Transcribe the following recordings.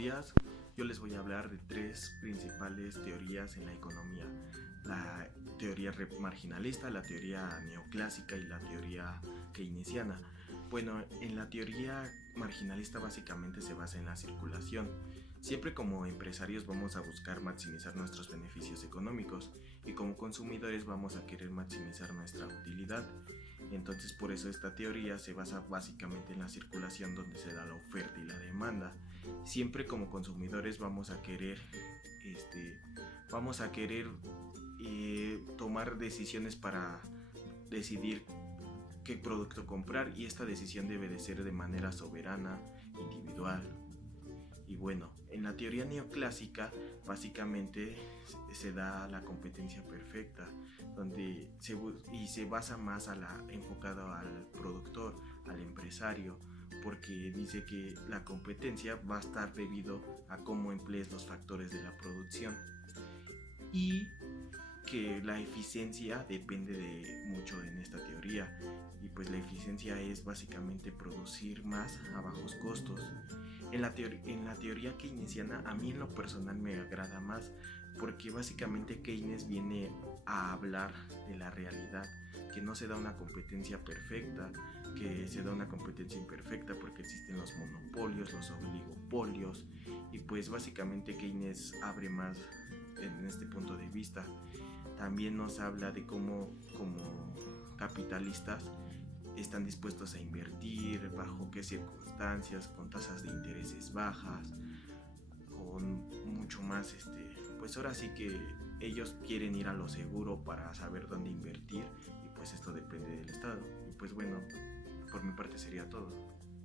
días. Yo les voy a hablar de tres principales teorías en la economía: la teoría marginalista, la teoría neoclásica y la teoría keynesiana. Bueno, en la teoría marginalista básicamente se basa en la circulación. Siempre como empresarios vamos a buscar maximizar nuestros beneficios económicos y como consumidores vamos a querer maximizar nuestra utilidad. Entonces por eso esta teoría se basa básicamente en la circulación, donde se da la oferta y la demanda. Siempre como consumidores vamos a querer tomar decisiones para decidir qué producto comprar, y esta decisión debe de ser de manera soberana, individual. Y bueno, en la teoría neoclásica básicamente se da la competencia perfecta, donde se basa más enfocado al productor, al empresario, porque dice que la competencia va a estar debido a cómo emplees los factores de la producción, y que la eficiencia depende de mucho en esta teoría, y pues la eficiencia es básicamente producir más a bajos costos. En la teoría keynesiana a mí en lo personal me agrada más, porque básicamente Keynes viene a hablar de la realidad, que no se da una competencia perfecta, que se da una competencia imperfecta porque existen los monopolios, los oligopolios, y pues básicamente Keynes abre más en este punto de vista. También nos habla de cómo como capitalistas están dispuestos a invertir, bajo qué circunstancias, con tasas de intereses bajas, con mucho más, pues ahora sí que ellos quieren ir a lo seguro para saber dónde invertir, y pues esto depende del Estado. Y pues bueno, por mi parte sería todo.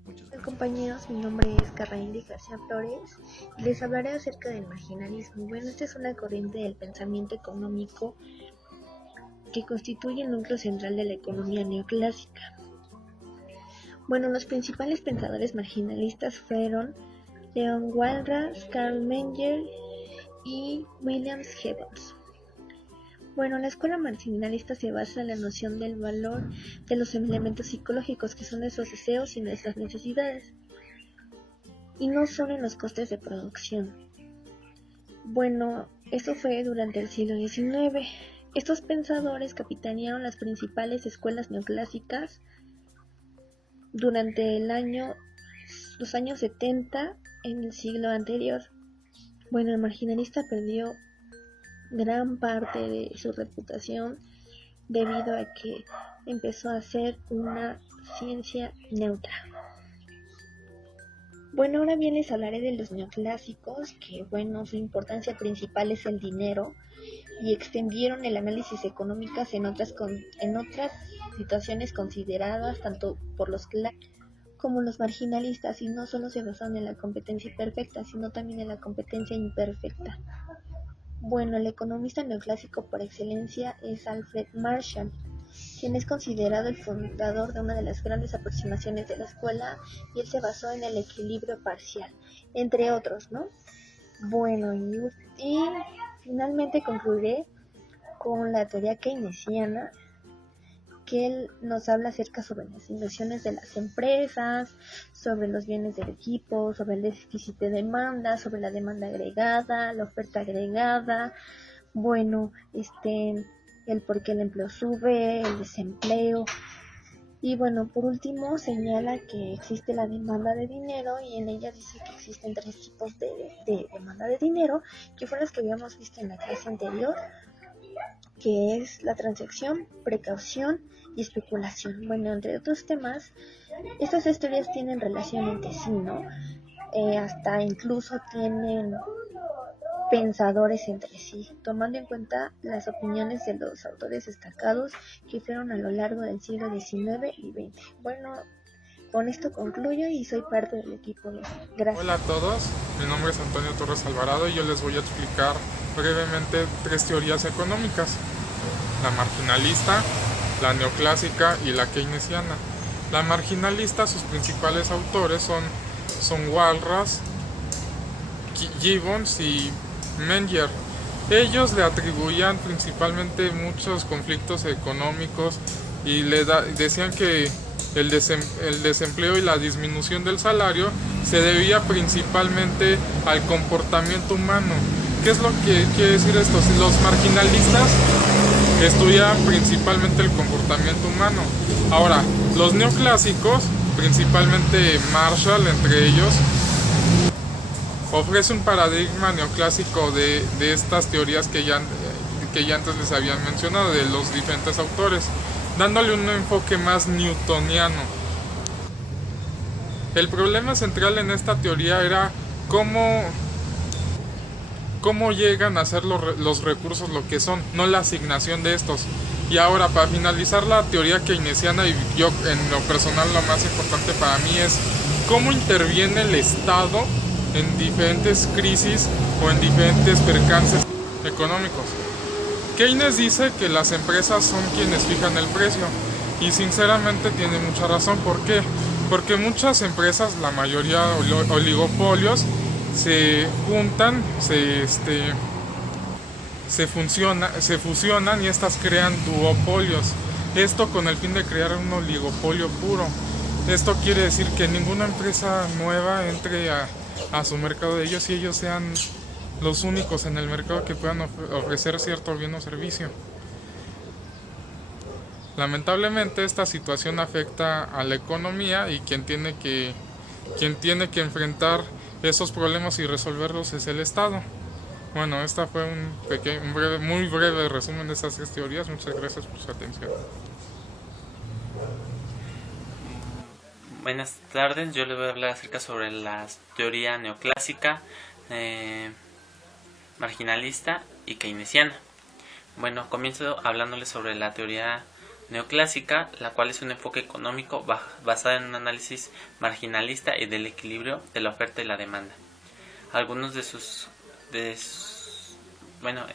Muchas gracias. Compañeros, mi nombre es Carraíndi García Flores y les hablaré acerca del marginalismo. Bueno, esta es una corriente del pensamiento económico que constituye el núcleo central de la economía neoclásica. Bueno, los principales pensadores marginalistas fueron Leon Walras, Karl Menger y William Gibbons. Bueno, la escuela marginalista se basa en la noción del valor de los elementos psicológicos, que son nuestros deseos y nuestras necesidades, y no solo en los costes de producción. Bueno, esto fue durante el siglo XIX. Estos pensadores capitanearon las principales escuelas neoclásicas durante los años 70 en el siglo anterior. Bueno, el marginalista perdió gran parte de su reputación debido a que empezó a ser una ciencia neutra. Bueno, ahora bien les hablaré de los neoclásicos, que bueno, su importancia principal es el dinero, y extendieron el análisis económico en otras situaciones consideradas tanto por los clásicos como los marginalistas, y no solo se basaron en la competencia perfecta, sino también en la competencia imperfecta. Bueno, el economista neoclásico por excelencia es Alfred Marshall, quien es considerado el fundador de una de las grandes aproximaciones de la escuela, y él se basó en el equilibrio parcial, entre otros, ¿no? Bueno, y finalmente concluiré con la teoría keynesiana, que él nos habla acerca sobre las inversiones de las empresas, sobre los bienes del equipo, sobre el déficit de demanda, sobre la demanda agregada, la oferta agregada, bueno, el por qué el empleo sube, el desempleo. Y bueno, por último señala que existe la demanda de dinero, y en ella dice que existen tres tipos de demanda de dinero, que fueron las que habíamos visto en la clase anterior, que es la transacción, precaución y especulación. Bueno, entre otros temas, estas tres teorías tienen relación entre sí, ¿no? Hasta incluso tienen pensadores entre sí, tomando en cuenta las opiniones de los autores destacados que fueron a lo largo del siglo XIX y XX. Bueno, con esto concluyo y soy parte del equipo. Gracias. Hola a todos, mi nombre es Antonio Torres Alvarado y yo les voy a explicar brevemente tres teorías económicas: la marginalista, la neoclásica y la keynesiana. La marginalista, sus principales autores son Walras, Gibbons y Menger. Ellos le atribuían principalmente muchos conflictos económicos y decían que el desempleo y la disminución del salario se debía principalmente al comportamiento humano. ¿Qué es lo que quiere decir esto? Los marginalistas estudiaban principalmente el comportamiento humano. Ahora, los neoclásicos, principalmente Marshall entre ellos, ofrece un paradigma neoclásico de estas teorías que ya antes les habían mencionado, de los diferentes autores, dándole un enfoque más newtoniano. El problema central en esta teoría era cómo llegan a ser los recursos lo que son, no la asignación de estos. Y ahora, para finalizar la teoría keynesiana, y yo en lo personal lo más importante para mí es cómo interviene el Estado en diferentes crisis o en diferentes percances económicos. Keynes dice que las empresas son quienes fijan el precio, y sinceramente tiene mucha razón. ¿Por qué? Porque muchas empresas, la mayoría oligopolios, se juntan, se fusionan y estas crean duopolios. Esto con el fin de crear un oligopolio puro. Esto quiere decir que ninguna empresa nueva entre a su mercado de ellos y ellos sean los únicos en el mercado que puedan ofrecer cierto bien o servicio. Lamentablemente esta situación afecta a la economía, y quien tiene que enfrentar esos problemas y resolverlos es el Estado. Bueno, esta fue muy breve resumen de estas 3 teorías. Muchas gracias por su atención. Buenas tardes, yo les voy a hablar acerca sobre la teoría neoclásica, marginalista y keynesiana. Bueno, comienzo hablándoles sobre la teoría neoclásica, la cual es un enfoque económico basado en un análisis marginalista y del equilibrio de la oferta y la demanda. Algunos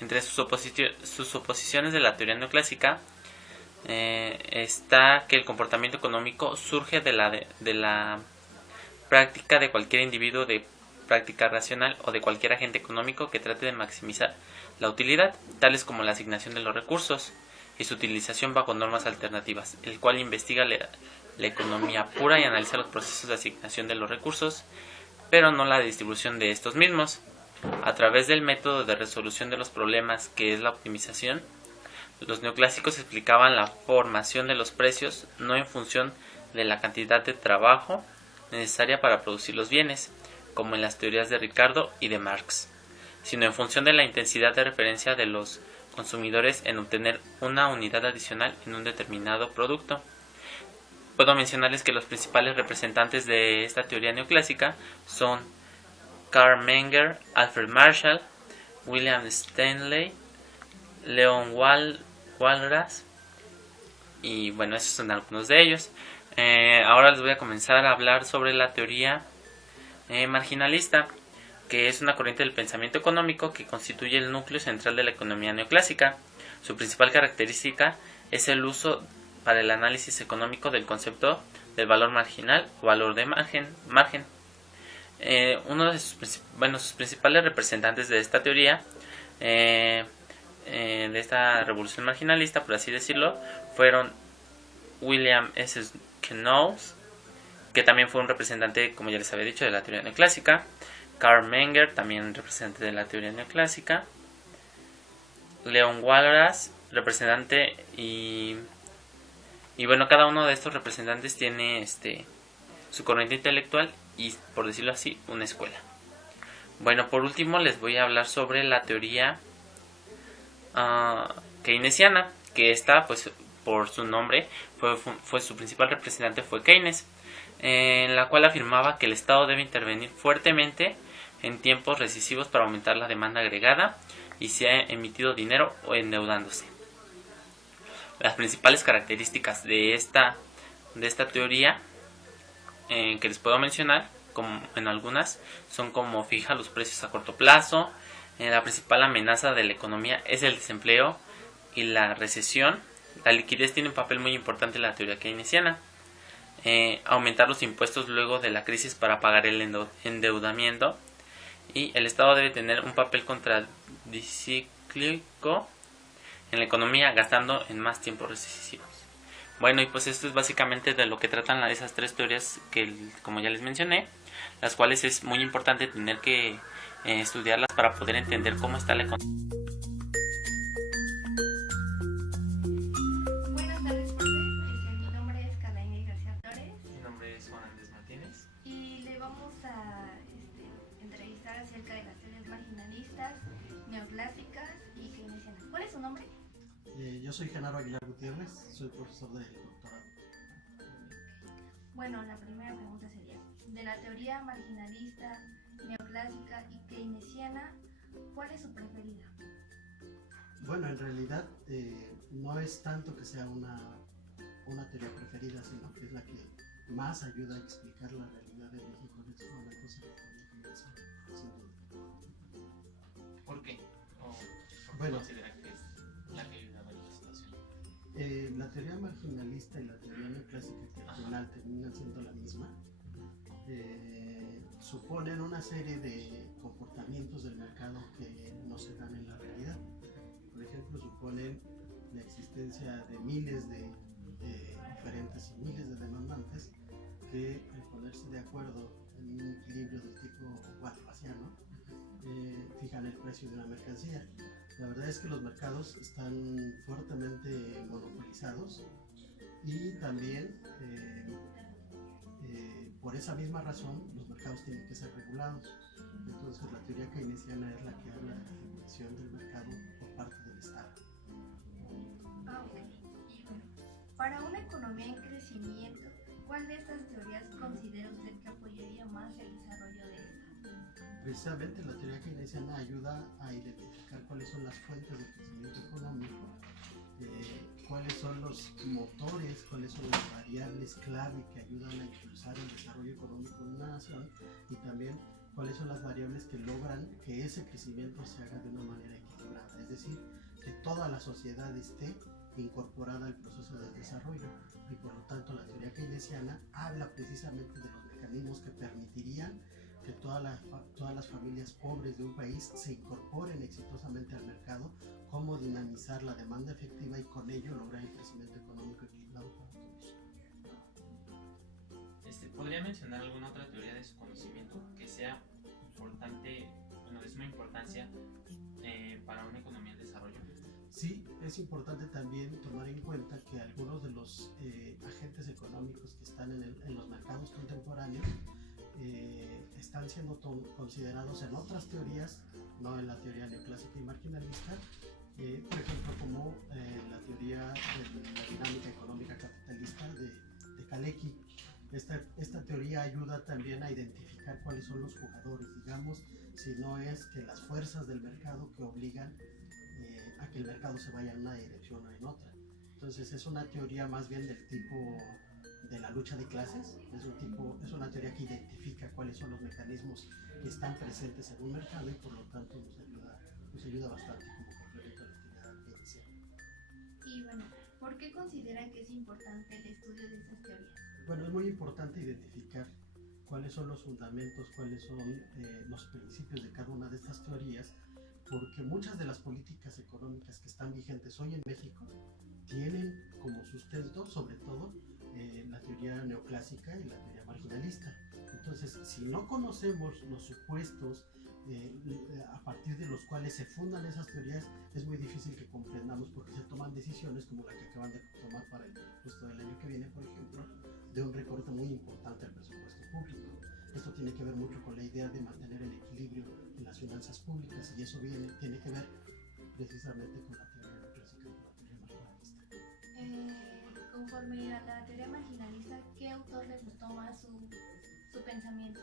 entre sus oposiciones de la teoría neoclásica está que el comportamiento económico surge de la práctica de cualquier individuo de práctica racional o de cualquier agente económico que trate de maximizar la utilidad, tales como la asignación de los recursos y su utilización bajo normas alternativas, el cual investiga la economía pura y analiza los procesos de asignación de los recursos, pero no la distribución de estos mismos. A través del método de resolución de los problemas, que es la optimización, los neoclásicos explicaban la formación de los precios no en función de la cantidad de trabajo necesaria para producir los bienes, como en las teorías de Ricardo y de Marx, sino en función de la intensidad de referencia de los consumidores en obtener una unidad adicional en un determinado producto. Puedo mencionarles que los principales representantes de esta teoría neoclásica son Karl Menger, Alfred Marshall, William Stanley, Leon Walras, y bueno, esos son algunos de ellos. Ahora les voy a comenzar a hablar sobre la teoría marginalista, que es una corriente del pensamiento económico que constituye el núcleo central de la economía neoclásica. Su principal característica es el uso para el análisis económico del concepto del valor marginal o valor de margen. Uno de sus principales representantes de esta teoría, de esta revolución marginalista, por así decirlo, fueron William S. Knowles, que también fue un representante, como ya les había dicho, de la teoría neoclásica. Karl Menger, también representante de la teoría neoclásica. Leon Walras, representante, y bueno, cada uno de estos representantes tiene su corriente intelectual y, por decirlo así, una escuela. Bueno, por último les voy a hablar sobre la teoría keynesiana, que esta, pues por su nombre, fue su principal representante fue Keynes, en la cual afirmaba que el Estado debe intervenir fuertemente en tiempos recesivos para aumentar la demanda agregada y se ha emitido dinero o endeudándose. Las principales características de esta teoría que les puedo mencionar, como en algunas, son como fija los precios a corto plazo. La principal amenaza de la economía es el desempleo y la recesión. La liquidez tiene un papel muy importante en la teoría keynesiana. Aumentar los impuestos luego de la crisis para pagar el endeudamiento, y el Estado debe tener un papel contracíclico en la economía, gastando en más tiempos recesivos. Bueno, y pues esto es básicamente de lo que tratan esas tres teorías que, como ya les mencioné, las cuales es muy importante tener que estudiarlas para poder entender cómo está la economía. Buenas tardes, profe. Mi nombre es Carla García Flores. Mi nombre es Juan Andrés Martínez. Y le vamos a entrevistar acerca de las teorías marginalistas, neoclásicas y keynesianas. ¿Cuál es su nombre? Yo soy Genaro Aguilar Gutiérrez, soy profesor de doctorado. Bueno, la primera pregunta sería, de la teoría marginalista, neoclásica y keynesiana, ¿cuál es su preferida? Bueno, en realidad no es tanto que sea una teoría preferida, sino que es la que más ayuda a explicar la realidad de México en este momento. Sin duda. ¿Por qué? Bueno, considera que es la que ayuda a la situación? La teoría marginalista y la teoría neoclásica, que al final terminan siendo la misma, suponen una serie de comportamientos del mercado que no se dan en la realidad. Por ejemplo, suponen la existencia de miles de oferentes y miles de demandantes que, al ponerse de acuerdo en un equilibrio del tipo walrasiano, fijan el precio de una mercancía. La verdad es que los mercados están fuertemente monopolizados y también por esa misma razón los mercados tienen que ser regulados. Entonces la teoría keynesiana es la que habla de la regulación del mercado por parte del Estado. Ok. Y bueno, para una economía en crecimiento, ¿cuál de estas teorías considera usted que apoyaría más el desarrollo de esta? Precisamente la teoría keynesiana ayuda a identificar cuáles son las fuentes de crecimiento económico, cuáles son los motores, cuáles son las variables clave que ayudan a impulsar el desarrollo económico de una nación y también cuáles son las variables que logran que ese crecimiento se haga de una manera equilibrada, es decir, que toda la sociedad esté incorporada al proceso de desarrollo y por lo tanto la teoría keynesiana habla precisamente de los mecanismos que permitirían que todas las familias pobres de un país se incorporen exitosamente al mercado, cómo dinamizar la demanda efectiva y con ello lograr el crecimiento económico equilibrado para todos. ¿Podría mencionar alguna otra teoría de su conocimiento que sea importante, de suma importancia para una economía en desarrollo? Sí, es importante también tomar en cuenta que algunos de los agentes económicos que están en los mercados contemporáneos están siendo considerados en otras teorías, no en la teoría neoclásica y marginalista, por ejemplo como la teoría de la dinámica económica capitalista de Kalecki. Esta teoría ayuda también a identificar cuáles son los jugadores, digamos, si no es que las fuerzas del mercado que obligan a que el mercado se vaya en una dirección o en otra. Entonces es una teoría más bien del tipo de la lucha de clases, es una teoría que identifica cuáles son los mecanismos que están presentes en un mercado y por lo tanto nos ayuda bastante como complemento a la teoría keynesiana. Y bueno, ¿por qué considera que es importante el estudio de estas teorías? Bueno, es muy importante identificar cuáles son los fundamentos, cuáles son los principios de cada una de estas teorías, porque muchas de las políticas económicas que están vigentes hoy en México tienen como sustento, sobre todo, la teoría neoclásica y la teoría marginalista. Entonces, si no conocemos los supuestos a partir de los cuales se fundan esas teorías, es muy difícil que comprendamos porque se toman decisiones como la que acaban de tomar para el presupuesto del año que viene, por ejemplo, de un recorte muy importante al presupuesto público. Esto tiene que ver mucho con la idea de mantener el equilibrio en las finanzas públicas y eso tiene que ver precisamente con la teoría neoclásica y con la teoría marginalista. Conforme a la teoría marginalista, ¿qué autor le gustó más su pensamiento?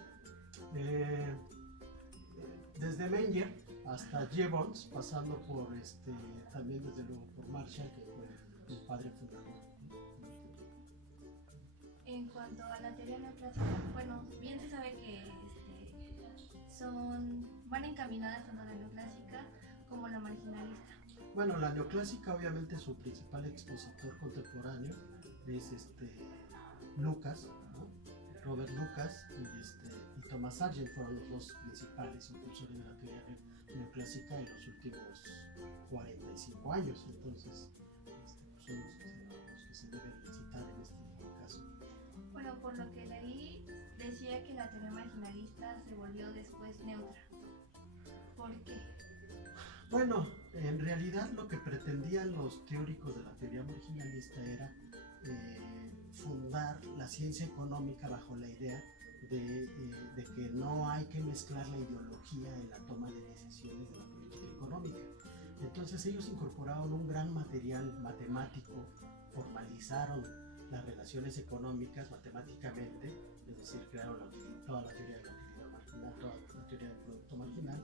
Desde Menger hasta Jevons, pasando por también desde luego por Marshall, que fue el padre fundador. En cuanto a la teoría neoclásica, bueno, bien se sabe que van encaminadas tanto la neoclásica como la marginalista. Bueno, la neoclásica obviamente su principal expositor contemporáneo es Lucas, ¿no? Robert Lucas y Thomas Sargent fueron los dos principales impulsores de la teoría neoclásica en los últimos 45 años, entonces son los que se debe citar en este caso. Bueno, por lo que leí, decía que la teoría marginalista se volvió después neutra. ¿Por qué? Bueno, en realidad lo que pretendían los teóricos de la teoría marginalista era fundar la ciencia económica bajo la idea de que no hay que mezclar la ideología en la toma de decisiones de la política económica. Entonces ellos incorporaron un gran material matemático, formalizaron las relaciones económicas matemáticamente, es decir, crearon toda la teoría de la utilidad marginal, toda la teoría del producto marginal,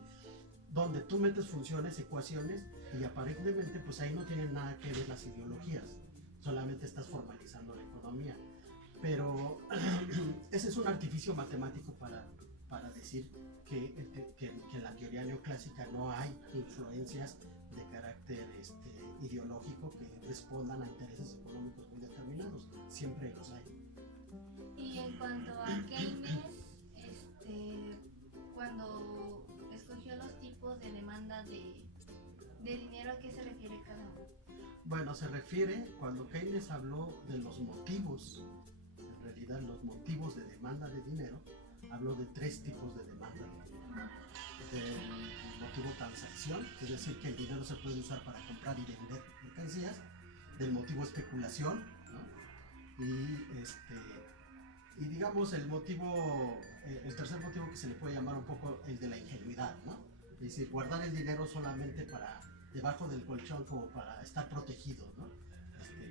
donde tú metes funciones, ecuaciones, y aparentemente pues ahí no tienen nada que ver las ideologías, solamente estás formalizando la economía. Pero ese es un artificio matemático para decir que en la teoría neoclásica no hay influencias de carácter ideológico que respondan a intereses económicos muy determinados. Siempre los hay. Y en cuanto a Keynes, cuando escogió los tipos de demanda de dinero, ¿a qué se refiere cada uno? Bueno, se refiere, cuando Keynes habló de los motivos, en realidad los motivos de demanda de dinero, habló de 3 tipos de demanda de dinero. Del motivo transacción, es decir, que el dinero se puede usar para comprar y vender mercancías, del motivo especulación, ¿no? Y digamos el tercer motivo, que se le puede llamar un poco el de la ingenuidad, ¿no? Es decir, guardar el dinero solamente para debajo del colchón como para estar protegido, ¿no?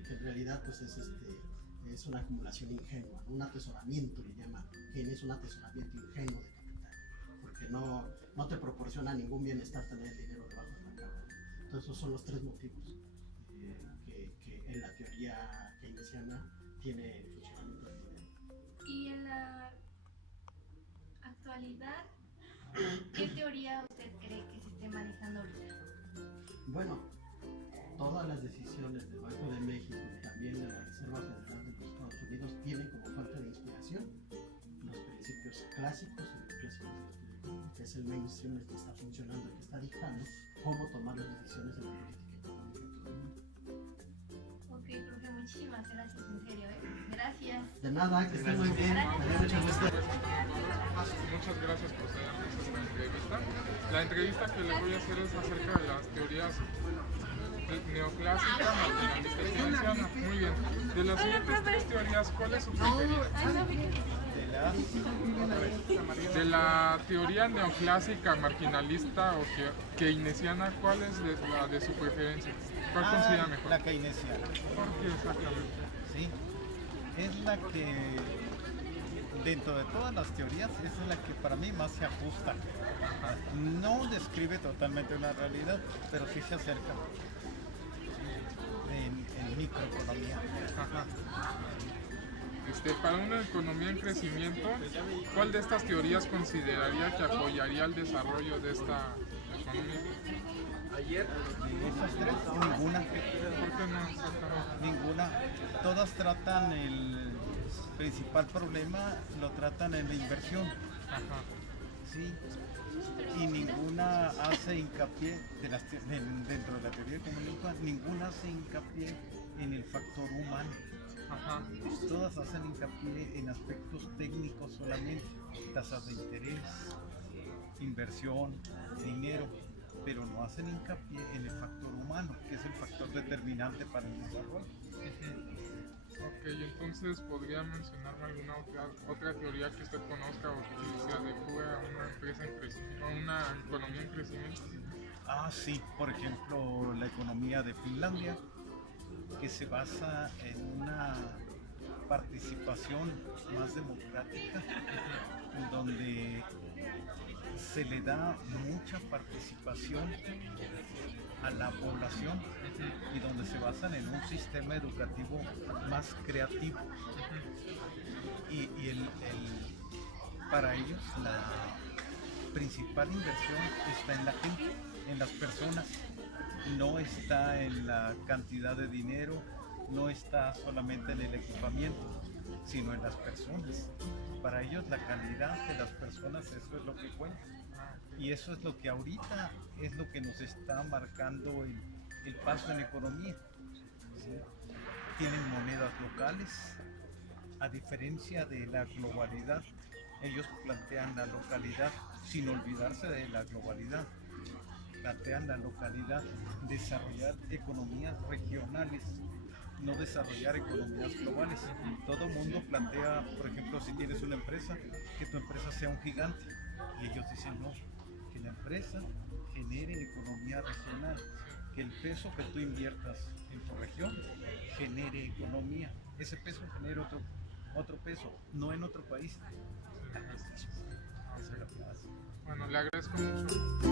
Que en realidad pues es una acumulación ingenua, ¿no? Un atesoramiento le llama Keynes, un atesoramiento ingenuo de capital, porque no te proporciona ningún bienestar tener el dinero debajo de la cama. Entonces esos son los 3 motivos que en la teoría keynesiana tiene el funcionamiento del dinero. Y en la actualidad, ¿qué teoría usted cree que se esté manejando ahorita? Bueno, todas las decisiones del Banco de México y también de la Reserva Federal de los Estados Unidos tienen como fuente de inspiración los principios clásicos y los clásicos de la teoría económica, que es el mainstream el que está funcionando, el que está dictando cómo tomar las decisiones en la política económica en todo el mundo. Ok, profe, muchísimas gracias, en serio, ¿eh? Gracias. De nada, que esté muy bien. Muchas gracias por darnos esta entrevista. La entrevista que les voy a hacer es acerca de las teorías neoclásica, marginalista y keynesiana. Muy bien. De las siguientes 3 teorías, ¿cuál es su preferida? De la teoría neoclásica, marginalista o keynesiana, ¿cuál es la de su preferencia? ¿Cuál considera mejor? La keynesiana. ¿Por qué exactamente? Sí, es la que, dentro de todas las teorías, es la que para mí más se ajusta. No describe totalmente una realidad, pero sí se acerca en microeconomía. Ajá. Para una economía en crecimiento, ¿cuál de estas teorías consideraría que apoyaría el desarrollo de esta economía? De esas 3, ninguna. ¿Por qué no exactamente? Ninguna. Todas tratan el principal problema, lo tratan en la inversión. Ajá. Sí. Y ninguna hace hincapié, dentro de la teoría económica, ninguna hace hincapié en el factor humano. Ajá. Todas hacen hincapié en aspectos técnicos solamente, tasas de interés, inversión, dinero, pero no hacen hincapié en el factor humano, que es el factor determinante para el desarrollo. Ok, entonces podría mencionarme alguna otra teoría que usted conozca o que se adecue a una empresa en crecimiento, a una economía en crecimiento. Ah, sí, por ejemplo, la economía de Finlandia, que se basa en una participación más democrática, donde se le da mucha participación a la población y donde se basan en un sistema educativo más creativo. Y para ellos la principal inversión está en la gente, en las personas, no está en la cantidad de dinero, no está solamente en el equipamiento, sino en las personas. Para ellos la calidad de las personas, eso es lo que cuenta. Y eso es lo que ahorita es lo que nos está marcando el paso en economía. ¿Sí? tienen monedas locales, a diferencia de la globalidad. Ellos plantean la localidad sin olvidarse de la globalidad. Plantean la localidad, desarrollar economías regionales, no desarrollar economías globales. Todo mundo plantea, por ejemplo, si tienes una empresa, que tu empresa sea un gigante. Y ellos dicen no, que la empresa genere economía regional, que el peso que tú inviertas en tu región genere economía. Ese peso genere otro peso, no en otro país. Eso es lo que hace. Bueno, le agradezco mucho.